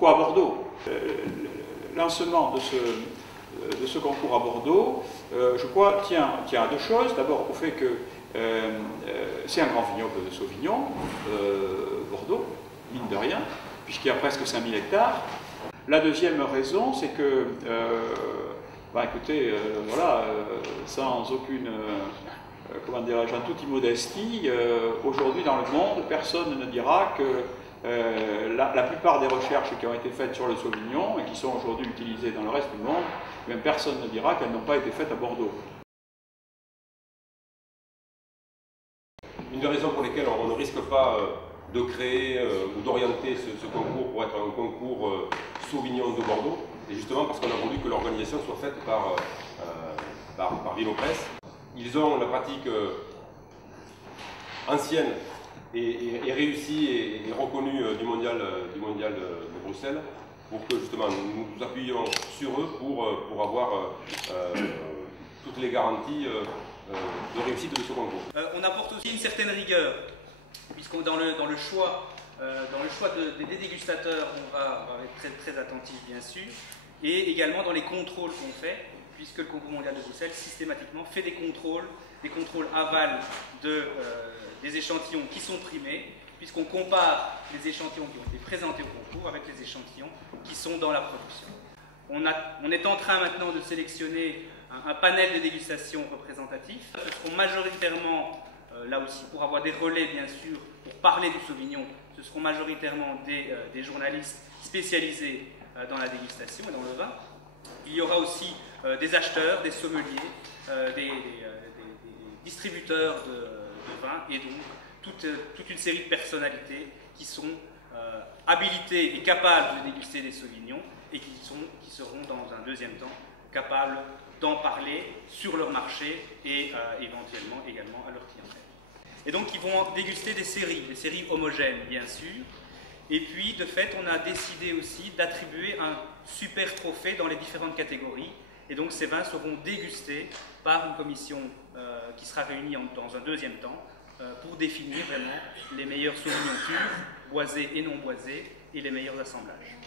Pourquoi à Bordeaux? Le lancement de ce concours à Bordeaux, je crois, tient à deux choses. D'abord au fait que c'est un grand vignoble de Sauvignon, Bordeaux, mine de rien, puisqu'il y a presque 5000 hectares. La deuxième raison, c'est que, écoutez, voilà, sans aucune, comment dirais-je, en toute immodestie, aujourd'hui dans le monde, personne ne dira que la plupart des recherches qui ont été faites sur le Sauvignon et qui sont aujourd'hui utilisées dans le reste du monde, même personne ne dira qu'elles n'ont pas été faites à Bordeaux. Une des raisons pour lesquelles on ne risque pas de créer ou d'orienter ce concours pour être un concours Sauvignon de Bordeaux, c'est justement parce qu'on a voulu que l'organisation soit faite par Vinopresse. Ils ont la pratique ancienne et réussie et reconnue du mondial de Bruxelles, pour que justement nous nous appuyions sur eux pour avoir toutes les garanties de réussite de ce concours. On apporte aussi une certaine rigueur, puisqu'on dans le choix des dégustateurs, on va être très attentif bien sûr, et également dans les contrôles qu'on fait, puisque le concours mondial de Bruxelles systématiquement fait des contrôles aval des échantillons qui sont primés, puisqu'on compare les échantillons qui ont été présentés au concours avec les échantillons qui sont dans la production. On est en train maintenant de sélectionner un panel de dégustation représentatif. Ce seront majoritairement, là aussi pour avoir des relais bien sûr, pour parler du Sauvignon, ce seront majoritairement des journalistes spécialisés dans la dégustation et dans le vin. Il y aura aussi des acheteurs, des sommeliers, des distributeurs de vin et donc toute une série de personnalités qui sont habilitées et capables de déguster des Sauvignons et qui seront dans un deuxième temps capables d'en parler sur leur marché et éventuellement également à leur clientèle. Et donc ils vont déguster des séries homogènes bien sûr. Et puis de fait on a décidé aussi d'attribuer un super trophée dans les différentes catégories. Et donc ces vins seront dégustés par une commission qui sera réunie dans un deuxième temps pour définir vraiment les meilleurs sauvignons purs, boisés et non boisés, et les meilleurs assemblages.